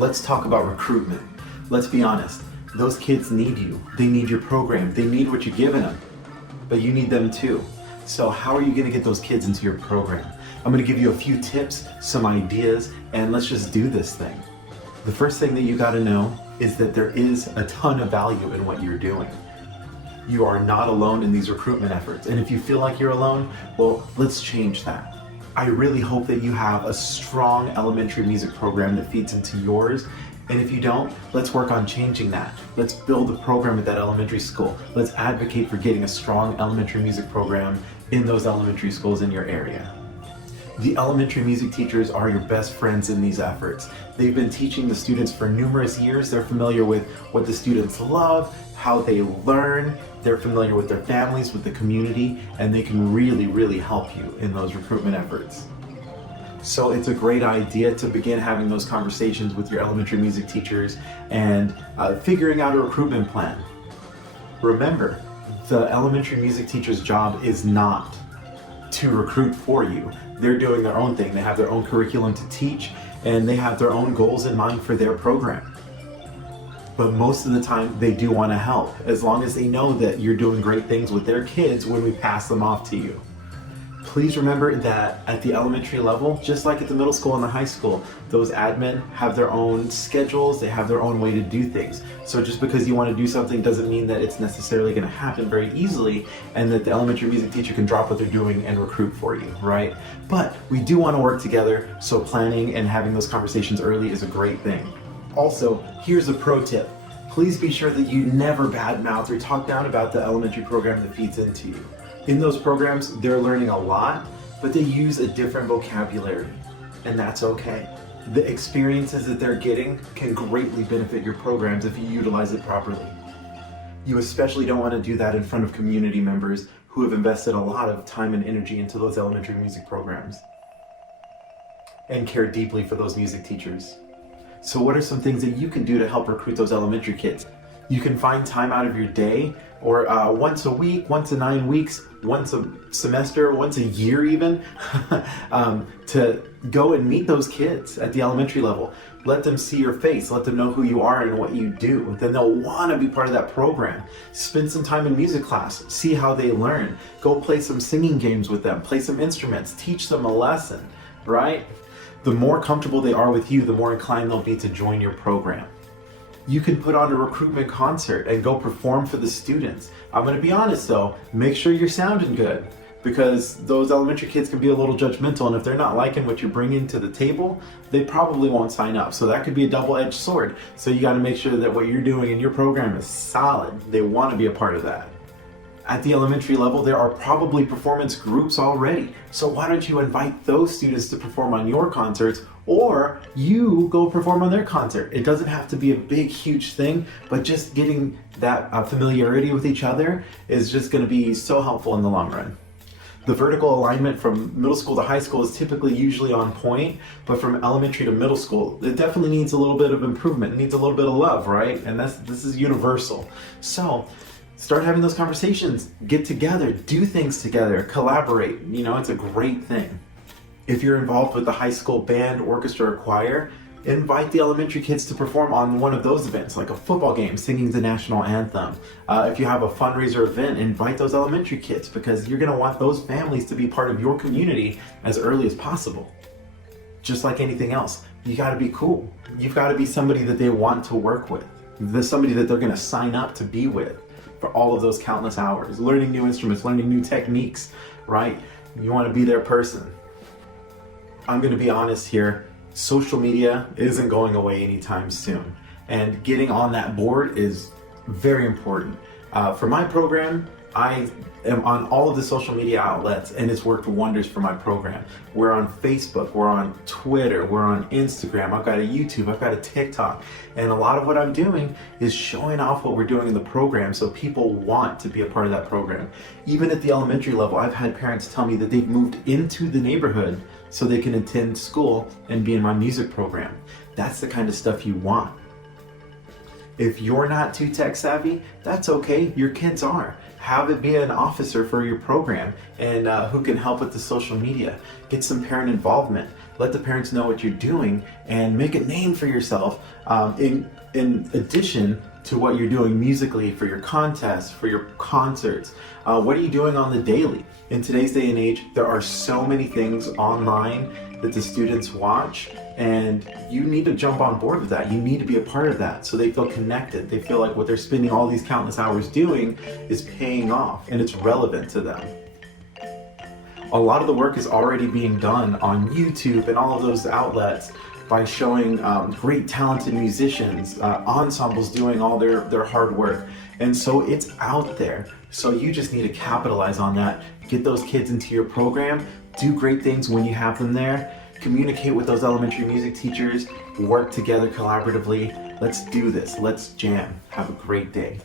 Let's talk about recruitment. Let's be honest, those kids need you. They need your program. They need what you're giving them, but you need them too. So how are you gonna get those kids into your program? I'm gonna give you a few tips, some ideas, and let's just do this thing. The first thing that you gotta know is that there is a ton of value in what you're doing. You are not alone in these recruitment efforts. And if you feel like you're alone, well, let's change that. I really hope that you have a strong elementary music program that feeds into yours. And if you don't, let's work on changing that. Let's build a program at that elementary school. Let's advocate for getting a strong elementary music program in those elementary schools in your area. The elementary music teachers are your best friends in these efforts. They've been teaching the students for numerous years. They're familiar with what the students love, how they learn. They're familiar with their families, with the community, and they can really, really help you in those recruitment efforts. So it's a great idea to begin having those conversations with your elementary music teachers and figuring out a recruitment plan. Remember, the elementary music teacher's job is not to recruit for you. They're doing their own thing. They have their own curriculum to teach, and they have their own goals in mind for their program. But most of the time, they do want to help, as long as they know that you're doing great things with their kids when we pass them off to you. Please remember that at the elementary level, just like at the middle school and the high school, those admin have their own schedules, they have their own way to do things. So just because you want to do something doesn't mean that it's necessarily going to happen very easily and that the elementary music teacher can drop what they're doing and recruit for you, right? But we do want to work together, so planning and having those conversations early is a great thing. Also, here's a pro tip. Please be sure that you never badmouth or talk down about the elementary program that feeds into you. In those programs, they're learning a lot, but they use a different vocabulary, and that's okay. The experiences that they're getting can greatly benefit your programs if you utilize it properly. You especially don't want to do that in front of community members who have invested a lot of time and energy into those elementary music programs and care deeply for those music teachers. So what are some things that you can do to help recruit those elementary kids? You can find time out of your day, or once a week, once in 9 weeks, once a semester, once a year even, to go and meet those kids at the elementary level. Let them see your face, let them know who you are and what you do. Then they'll want to be part of that program. Spend some time in music class, see how they learn. Go play some singing games with them, play some instruments, teach them a lesson, right? The more comfortable they are with you, the more inclined they'll be to join your program. You can put on a recruitment concert and go perform for the students. I'm going to be honest though, make sure you're sounding good, because those elementary kids can be a little judgmental, and if they're not liking what you're bringing to the table, they probably won't sign up. So that could be a double-edged sword. So you got to make sure that what you're doing in your program is solid. They want to be a part of that. At the elementary level, there are probably performance groups already. So why don't you invite those students to perform on your concerts, or you go perform on their concert? It doesn't have to be a big, huge thing, but just getting that familiarity with each other is just going to be so helpful in the long run. The vertical alignment from middle school to high school is typically usually on point, but from elementary to middle school, it definitely needs a little bit of improvement. It needs a little bit of love, right? And this is universal. So start having those conversations, get together, do things together, collaborate. You know, it's a great thing. If you're involved with the high school band, orchestra, or choir, invite the elementary kids to perform on one of those events, like a football game, singing the national anthem. If you have a fundraiser event, invite those elementary kids, because you're going to want those families to be part of your community as early as possible. Just like anything else, you got to be cool. You've got to be somebody that they want to work with. There's somebody that they're going to sign up to be with for all of those countless hours, learning new instruments, learning new techniques, right? You want to be their person. I'm going to be honest here, social media isn't going away anytime soon, and getting on that board is very important. For my program, I am on all of the social media outlets, and it's worked wonders for my program. We're on Facebook, we're on Twitter, we're on Instagram, I've got a YouTube, I've got a TikTok, and a lot of what I'm doing is showing off what we're doing in the program so people want to be a part of that program. Even at the elementary level, I've had parents tell me that they've moved into the neighborhood so they can attend school and be in my music program. That's the kind of stuff you want. If you're not too tech savvy, that's okay, your kids are. Have it be an officer for your program and who can help with the social media. Get some parent involvement. let the parents know what you're doing, and make a name for yourself in addition to what you're doing musically, for your contests, for your concerts. What are you doing on the daily? In today's day and age, there are so many things online that the students watch, and you need to jump on board with that. You need to be a part of that so they feel connected. They feel like what they're spending all these countless hours doing is paying off and it's relevant to them. A lot of the work is already being done on YouTube and all of those outlets by showing great talented musicians, ensembles doing all their hard work. And so it's out there. So you just need to capitalize on that, get those kids into your program, do great things when you have them there, communicate with those elementary music teachers, work together collaboratively. Let's do this, let's jam. Have a great day.